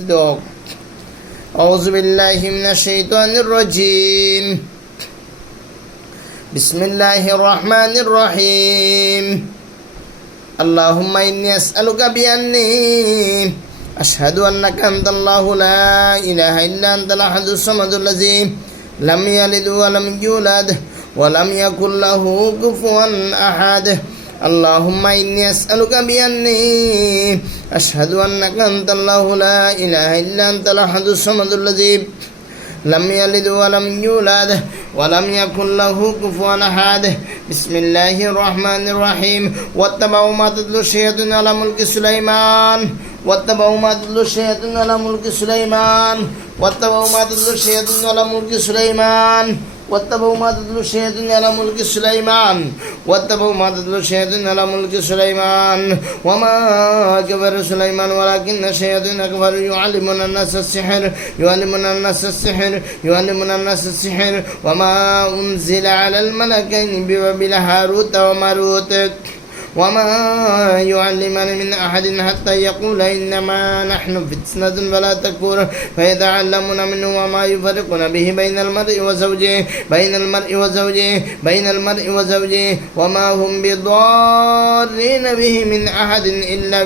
উপস্থিত হোক। আউযু বিল্লাহি মিনাশ শাইতানির রাজিম। বিসমিল্লাহির রহমানির রহিম। আল্লাহুম্মা ইন্নী আসআলুকা বিআন্নী আশহাদু আন্নাকা আনতাল্লাহু লা ইলাহা ইল্লা আনতাল আহাদুস সামাদুল লাযী লাম ইয়ালিদ ওয়া লাম ইউলাদ ওয়া লাম ইয়াকুল লাহু কুফুওয়ান আহাদ। আল্লাহুম্মা ইন্নী আসআলুকা বিআন্নী আশহাদু আন্নাকা আনতাল্লাহু লা ইলাহা ইল্লা আনতাল আহাদুস সামাদুল লাযী লাম ইয়ালিদ ওয়া লাম ইউলাদ ওয়া লাম ইয়াকুল লাহু কুফুওয়ান আহাদ। বিসমিল্লাহির রহমানির রহিম। ওয়াত্তাবাউ মা তাতলু শায়াতিন আলা মুলকি সুলাইমান واتبعوا ما تتلو الشياطين على ملك سليمان واتبعوا ما تتلو الشياطين على ملك سليمان واتبعوا ما تتلو الشياطين على ملك سليمان واتبعوا ما تتلو الشياطين على ملك سليمان وما كفر سليمان ولكن الشياطين كفروا يعلمون الناس السحر يعلمون الناس السحر وما أنزل على الملكين ببابل هاروت وماروت وما يعلمان من أحد حتى يقول إنما نحن فتنة فلا تكفر فيتعلمون منه وما يفرقون به بين المرء وزوجه وما هم بضارين به من أحد إلا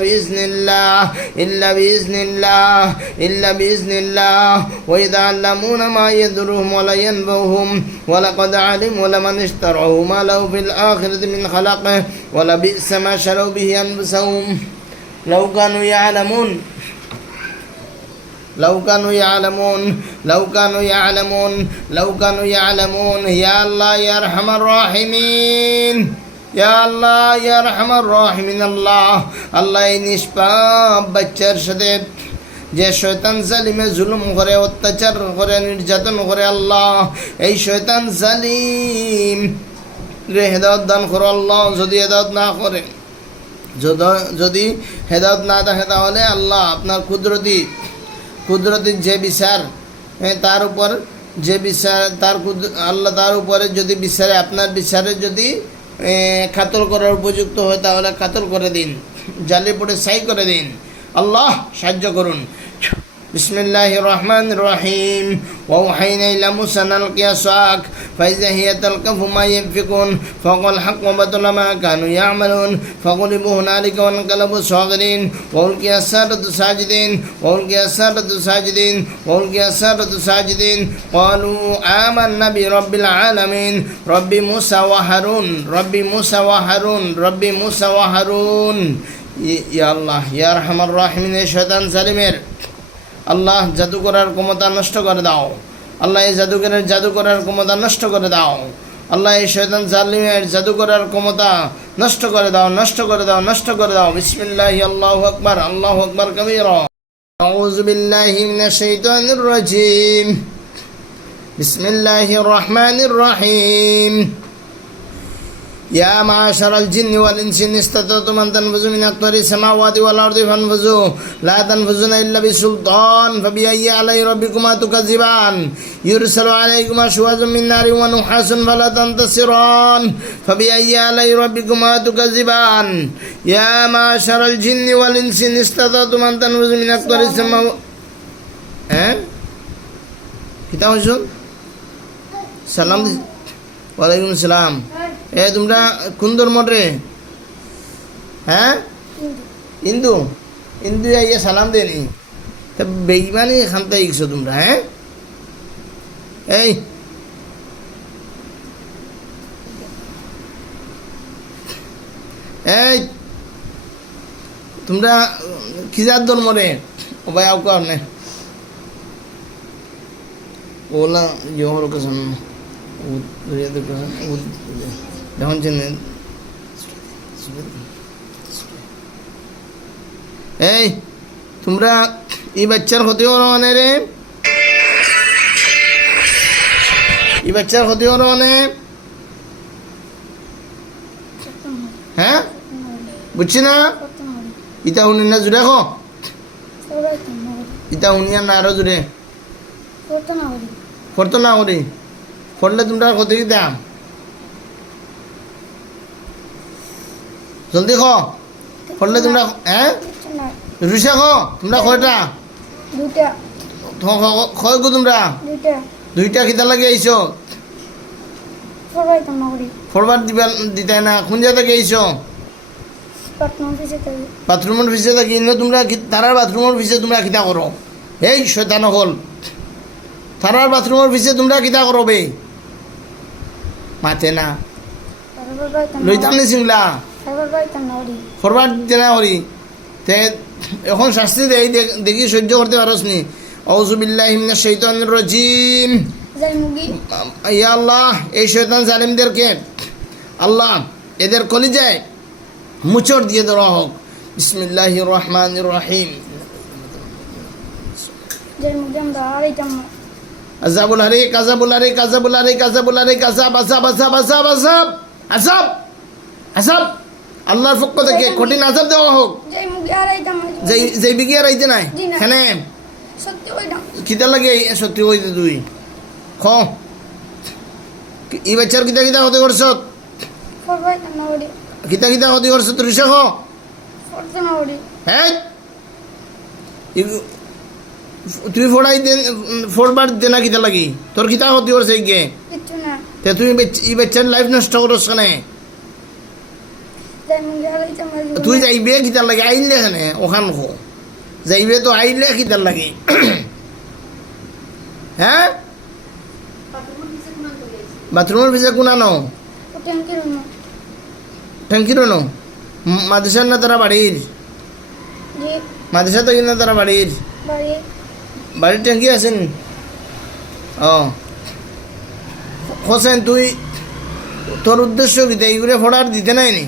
بإذن الله ويتعلمون ما يضرهم ولا ينفعهم ولقد علموا لمن اشتروا ما له في الآخرة من خلاقه ولبئس ما شروا به أنفسهم لو كانوا يعلمون يا الله يا أرحم الراحمين يا الله يا أرحم الراحمين আল্লাহ এই নিষ্পাপ বাচ্চার সাথে যে শয়তান জালিমে জুলুম করে, অত্যাচার করে, নির্যাতন করে, আল্লাহ এই শয়তান জালিম রে হেদায়েত দান করো আল্লাহ। যদি হেদায়েত না করে, যদি হেদায়েত না থাকে তাহলে আল্লাহ আপনার কুদরতির যে বিচার তার উপর যে বিচার আল্লাহ তার উপরে যদি বিচারে, আপনার বিচারে যদি কাতল করার উপযুক্ত হয় তাহলে কাতল করে দিন, জালে পড়ে ছাই করে দিন। আল্লাহ সাহায্য করুন। বিসমিল্লাহির রহমানির রহিম। وأوحينا إلى موسى أن ألق عصاك فإذا هي تلقف ما ينفقون فوقع الحق وبطل ما كانوا يعملون فغلبوا هنالك وانقلبوا صاغرين وألقي السحرة ساجدين قالوا آمنا برب العالمين رب موسى وهارون ইয়া আল্লাহ ইয়া আরহামার রাহিমিন। এই শয়তান জালিমের আল্লাহ জাদু করার ক্ষমতা নষ্ট করে দাও। আল্লাহ এই জাদুকরের জাদু করার ক্ষমতা নষ্ট করে দাও। আল্লাহ এই শয়তান জালিমের জাদু করার ক্ষমতা নষ্ট করে দাও। বিসমিল্লাহি আল্লাহু আকবার কাবীরা। আউযু বিল্লাহি মিনাশ শাইতানির রাজিম। বিসমিল্লাহির রহমানির রহিম। يا معشر الجن والإنس إن استطعتم أن تنفذوا من أقطار السماوات والأرض فانفذوا لا تنفذون إلا بسلطان فبأي آلاء ربكما تكذبان يرسل عليكما شواظ من نار ونحاس فلا تنتصران فبأي آلاء ربكما تكذبان يا معشر الجن والإنس إن استطعتم أن تنفذوا من أقطار السماوات কিতা হইছো? সালাম ওয়ালাইকুম আসসালাম। তোমরা কোন ধর্মের রে? হিন্দু আইয়া সালাম দেনি তা বেঈমানি খানতে গেছো তোমরা। এই তোমরা কিজার ধর্ম রে? ও ভাই আও কারণে ওলা জোহর কাসন যখন এই তোমরা এই বাচ্চার ক্ষতি হলো মানে রে, এই বাচ্চার ক্ষতি হলো মানে বুঝছি না? ইটা শুনি না জুড়ে খো, ইটা শুনিয়া না আরো জুড়ে করতো না করি করলে তোমরা ক্ষতি দাম জলদি খো করলে তোমরা রুষা খো তোমরা কয়টা দুইটা খয় গো তোমরা দুইটা দুইটা কিতা লাগে আইছো ফরবাইতাম না করি ফরবার দিতে না কোন জায়গা থেকে আইছো পাটনা অফিসে তাই বাথরুমের পিছে থাকি তোমরা তারার বাথরুমের পিছে তোমরা কিতা করো এই শয়তান হল তারার বাথরুমের পিছে তোমরা কিতা করো বে মাতে না লইতাম নি সিংলা ফরবাইতাম না করি ফরবার দিতে না করি তে এখন শাস্তি দেই দেখি সহ্য করতে পারস নি আউযু বিল্লাহি মিনাশ শাইতানির রাজিম যাই মুগি ইয়া আল্লাহ এই শয়তান জালিমদেরকে আল্লাহ এদের কলিজায় মুচড় দিয়ে দেওয়া হোক বিসমিল্লাহির রহমানির রহিম যাই মুগি আমরা আড়াইতাম না আযাবুল হারিক আযাবুল হারিক আযাবুল হারিক আযাবুল হারিক আযাব আযাব আযাব আযাব আযাব আযাব আযাব আল্লাহর পক্ষ থেকে কঠিন আযাব দেওয়া হোক যাই মুগি আড়াইতাম না যেই বিঘে রাইতে নাই জি না। এখানে সত্যি কইতাম কিতা লাগে সত্যি কইতে তুই খ এই বাচ্চার কিতা কিতা হতে করছ ফরবাইতাম না করি কিতা কিতা হতে করছ তুই রিসা খ ফরতে না করি হ্যাঁ তুই ফোড়বার দে না কিতা লাগি তোর কিতা হতে করছে গে কিচ্ছু না তে তুমি এই বাচ্চার লাইফ নষ্ট করছ কেন যাই মুগি আড়াইতাম না তুই যাইবে কিতার লাগে আইলে এখানে ওখান খো যাইবে তো আইলে কিতার লাগে হ্যাঁ বাথরুমের ভিজা কোনানো ট্যাঙ্কির না ট্যাঙ্কির নো মাদ্রাসার না তারা বাড়ির জি মাদ্রাসা তো না তারা বাড়ির বাড়ি বাড়ির ট্যাঙ্কি আছেন ও হোসেন তুই তোর উদ্দেশ্য কিতা এইগুলো ফোড়ার দিতে নাই নি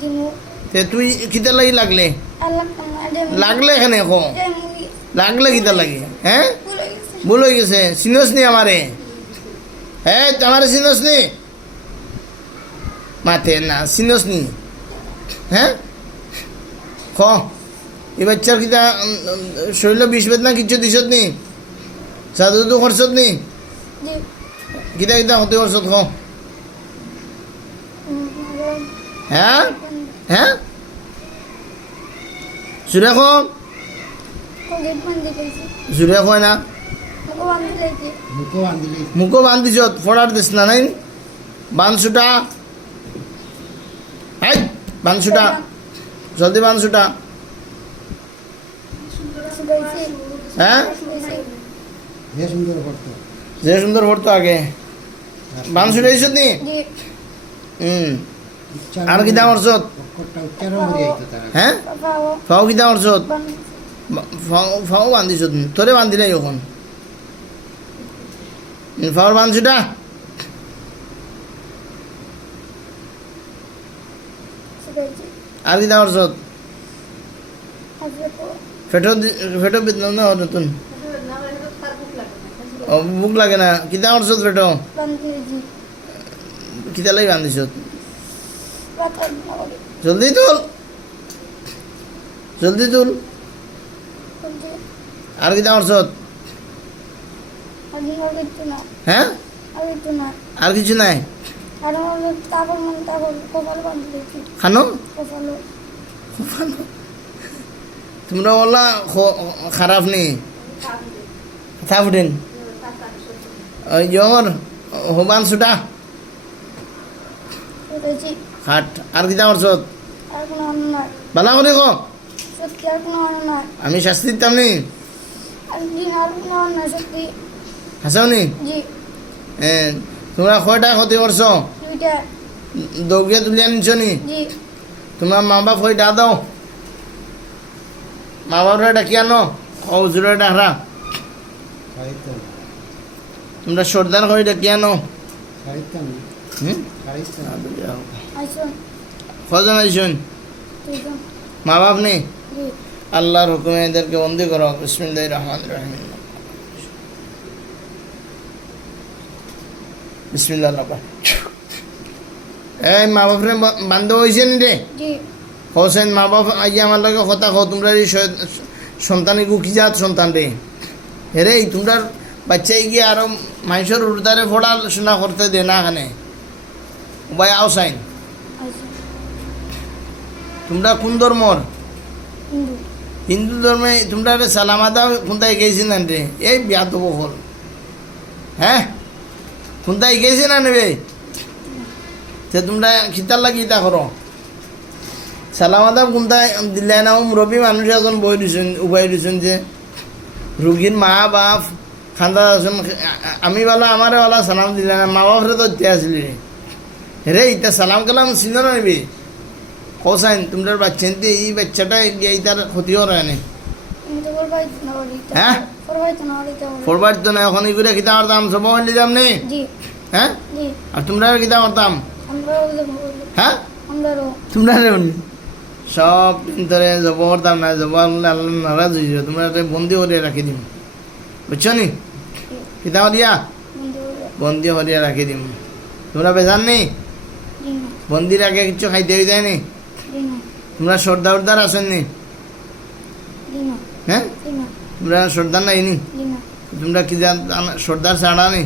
দিমু তে তুই কিতার লাগি লাগলে আল্লাহ না যাই মুগি লাগলে এখানে খো যাই মুগি লাগলে কিতার লাগে হ্যাঁ ভুলে গেছে ভুল হয়ে গেছে চিনস নি আমারে হ্যাঁ আমারে চিনস নি মাতে না চিনস নি হ্যাঁ খ এই বাচ্চার কিতা শরীর বিষ বেদনা কিছু দিছত নি সাধু তো করছত নি জি কিতা কিতা হতে করছত খ হ্যাঁ হ্যাঁ জুড়ে খ কোগেট বন্ধ কইছি জুড়ে কয় না মুগো বন্ধ লাইছি মুখো বান্ধিছত ফোড়ার দিস না নাই বানসুটা হ্যাঁ বানসুটা জলদি বানসুটা কইছি হ্যাঁ কইছি যে সুন্দর পড়তো আগে বানসুটা এইসব নি জি আর কি দাম অর্চত হ্যাঁ বাবা ফাও কি দাম অর্চত বন্ধ ফাও বান্ধিছত তোরে বান্ধি নাই এখন ফাওয়ার বানসুটা কইছি আর কি দাম অর্চত আজকে তো ফেটো বেতন না নতুন ও বুক লাগে না কি দাম অর্চত ফেটো বন্ধ জি কিতা লাই বান্ধিছত রাত না করি জলদি তুল জলদি তুল কোনটি আর কি দাম অর্চত আগে কিছু না হ্যাঁ আগে কিছু না আর কিছু নাই আর আমার তারপর মন তারপর কপাল বন্ধ করেছি খানো কপাল তোমরা বললা খারাপ নেই কথা ফুটেন ওই জর হবান সুটা কইছি হাট আর কি দাম অর্চত আর কোনো অন্য নয় বালা করে ক সত্যি আর কোনো অন্য নয় আমি শাস্তি দিতাম নি আর জি আর কোনো অন্য নয় সত্যি হাসাও নি জি তোমরা কয়টা ক্ষতি করছো দুইটা দৌড়িয়ে তুলিয়া নিছ নি জি তোমার মা বাপ হয়ে ডা দাও মা বাপরা ডাকি আনো হুজুরে ডাকরা তোমরা সর্দার হয়ে ডাকি আনো হুম আইসুন কজন আইসুন দুইজন মা বাপ নেই জি আল্লাহর হুকুমে এদেরকে বন্দি করো বিসমিল্লাহির রহমানির রহিম বিসমিল্লাহ এই মা বাপরে বান্ধব হয়েছেন রে জি হোসেন মা বাপ আইয়া আমার লগে কথা কও তোমরা এই সন্তান কি জাত সন্তান রে হেরে তোমরা বাচ্চাই গিয়ে আরো মানুষের উর্দারে পড়াশোনা করতে দে না এখানে ভাই আইসুন তোমরা কোন ধর্মর হিন্দু হিন্দু ধর্মে তোমরা সালাম আদা কোনটাই গেছি না রে এই বিয়া তো বহল হ্যাঁ কোনটাই গেছি না নেবে তে তোমরা খিতার লাগি তা করো সালাম আদা কোনটাই দিলে না মুরব্বী মানুষ এখন বই দিছেন উপায় দিছেন যে রুগীর মা বাপ খান্দা আছেন আমি বলো আমারে ওলা সালাম দিলে না মা বাপরে তো দিয়ে আসলি রে ইটা সালাম কালাম চিনো না নেবে কোসাইন তোমরা বাচ্চা এই বাচ্চাটা এই তার ক্ষতি করে না হ্যাঁ ফরবার তো না এখন এগুলো কিতা করতাম সব হইলে দাম নেই হ্যাঁ আর তোমরা কিতা করতাম হ্যাঁ তোমরা সব ধরে জব করতাম না জব আল্লাহ নারাজ হয়েছিল তোমরা বন্দি করিয়া রাখি দিম বুঝছো নি কিতা দিয়া বন্দি করিয়া রাখি দিম তোমরা বেজান নেই বন্দির আগে কিছু খাইতে হয়ে যায় নি তোমরা সর্দার উর্দার আছেন নি হ্যাঁ তোমরা সর্দার নাই নি তোমরা কি সর্দার ছাড়া নি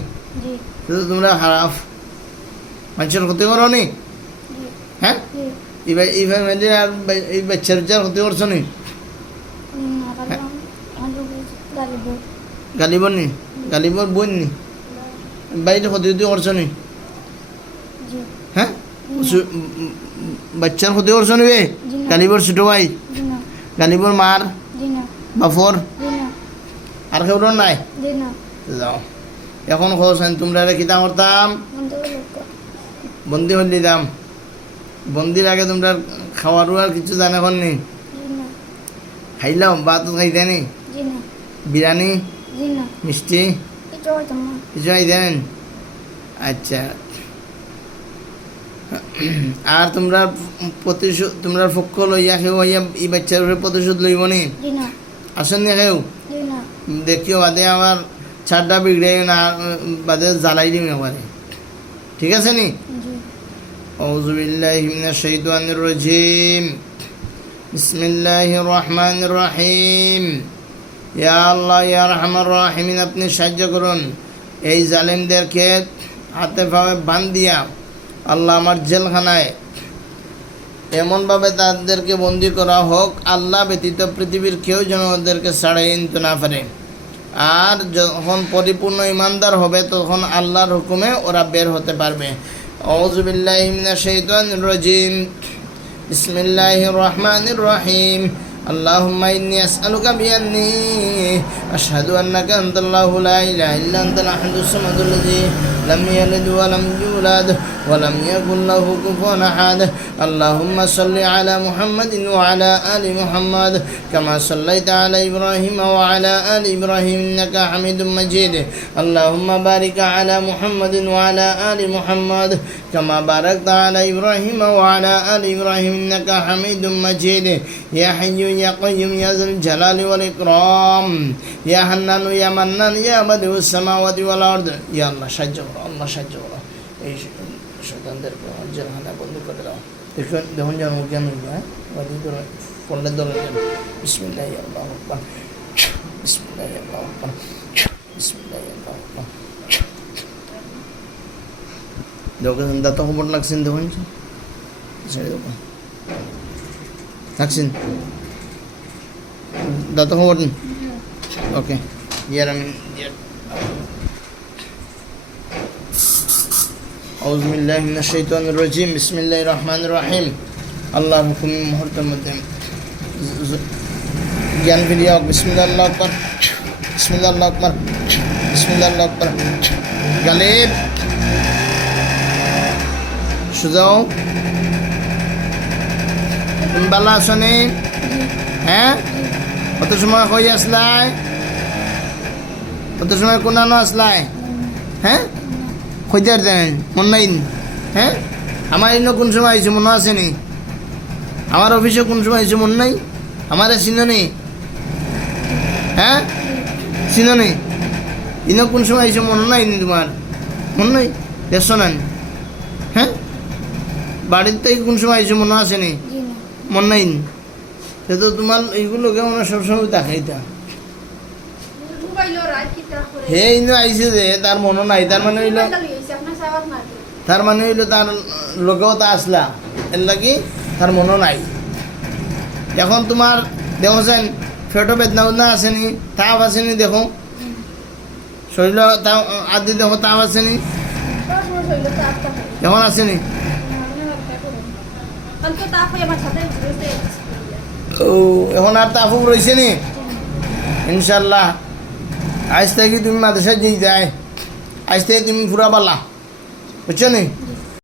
তোমরা হারাফ মানুষের ক্ষতি করো নি হ্যাঁ এই ফ্যামিলি আর এই বাচ্চার ক্ষতি করছো নি গালিবর নি গালিবর বোন নি বাইরে ক্ষতি ক্ষতি করছো নি হ্যাঁ বাচ্চার ক্ষতি করছো নি বে গালিবর ছোট ভাই গালিবর মার বাফর আর কেউ নাই যাও এখন খোঁজেন তোমরা কিতা করতাম বন্দি হলি দাম বন্দির আগে তোমরা খাওয়ার আর কিছু জানে নি খাইলাম ভাত খাইতে নি বিরিয়ানি মিষ্টি কিছু খাইতেন আচ্ছা আর তোমরা প্রতিশোধ তোমরা পক্ষ লইয়া কেউ হইয়া এই বাচ্চার উপরে প্রতিশোধ লইব নি আসেন নি কেউ দেখিও বাদে আমার ছাড়টা বিগড়ে না বাদে জ্বালাই দিম এবারে ঠিক আছে নি আউযু বিল্লাহি মিনাশ শাইতানির রাজিম বিসমিল্লাহির রহমানির রহিম ইয়া আল্লাহ ইয়া রহমান রহিম আপনি সাহায্য করুন এই জালিমদেরকে হাতে পায়ে বান্ধিয়া আল্লাহ আমার জেলখানায় এমনভাবে তাদেরকে বন্দি করা হোক আল্লাহ ব্যতীত পৃথিবীর কেউ যেন ওদেরকে ছাড়াই নিতে না পারে আর যখন পরিপূর্ণ ইমানদার হবে তখন আল্লাহর হুকুমে ওরা বের হতে পারবে আউযু বিল্লাহি মিনাশ শাইতানির রাজিম বিসমিল্লাহির রহমানির রহিম اللهم إني أسألك بأني أشهد أنك أنت الله لا إله إلا أنت الأحد الصمد الذي لم يلد ولم يولد ولم يكن له كفوا أحد اللهم صل على محمد وعلى آل محمد كما صليت على إبراهيم وعلى آل إبراهيم إنك حميد مجيد اللهم بارك على محمد وعلى آل محمد كما باركت على إبراهيم وعلى آل إبراهيم إنك حميد مجيد يا حي يا قيوم يا ذا الجلال والإكرام يا حنان يا منان يا بديع السماوات والأرض يا الله সাহায্য করো আল্লাহ সাহায্য করো এই শয়তানদের জেলখানা বন্ধ করে দাও দেখুন যেন জ্ঞান হ্যাঁ পড়লে ধরে বিসমিল্লাহি আল্লাহু আকবার বিসমিল্লাহি আল্লাহু আকবার বিসমিল্লাহি আল্লাহু আকবার দেখুন দাঁত খবর লাগছেন দেখুন ছেড়ে দেবো লাগছেন দাঁত খবর ওকে ইয়ার আমি আউযু বিল্লাহি মিনাশ শাইতানির রাজিম বিসমিল্লাহির রহমানির রহিম আল্লাহর হুকুম মুহূর্তের মধ্যে জ্ঞান ফিরিয়ে হোক বিসমিল্লাহির আল্লাহু আকবার বিসমিল্লাহির আল্লাহু আকবার বিসমিল্লাহির আল্লাহু আকবার গালিব সুজাও তুমি ভালো আছো নি হ্যাঁ কত সময় কই আসলাই কত সময় কোনানো আসলাই হ্যাঁ কইতে দেন মন নাই হ্যাঁ আমার ইনো কোন সময় আইছে মনে আছে নি আমার অফিসে কোন সময় আইছে মন নাই আমার চিনো নি হ্যাঁ চিনো নি ইনো কোন সময় আইছে মনে নাই নি তোমার মন নাই দেখছো না হ্যাঁ বাড়িতে কোন সময় আইছে মনে আছে নি মন নাই সে তো তোমার এইগুলোকে মনে সবসময় দেখাইতা হে ইনো আইছে যে তার মনে নাই তার মানে হইল তার লোকেও তা আসলা এর লাগি তার মনে নাই এখন তোমার দেখছেন পেটো বেদনা উদনা আসেনি, তাপ আসেনি দেখো, শরীর তাপ আদি দেখো তাপ আসেনি, তারপর হইল তাপ থাকে এখন আসেনি। কালকে তাপ হয়ে আমার ছাতে ঘুরেছে ও এখন আর তাপ রয়েছে নি ইনশাল্লাহ। আজ থেকে তুমি মাদ্রাসায় যেই যায়, আজ থেকে তুমি ফুরা পালা, বুঝছো নি?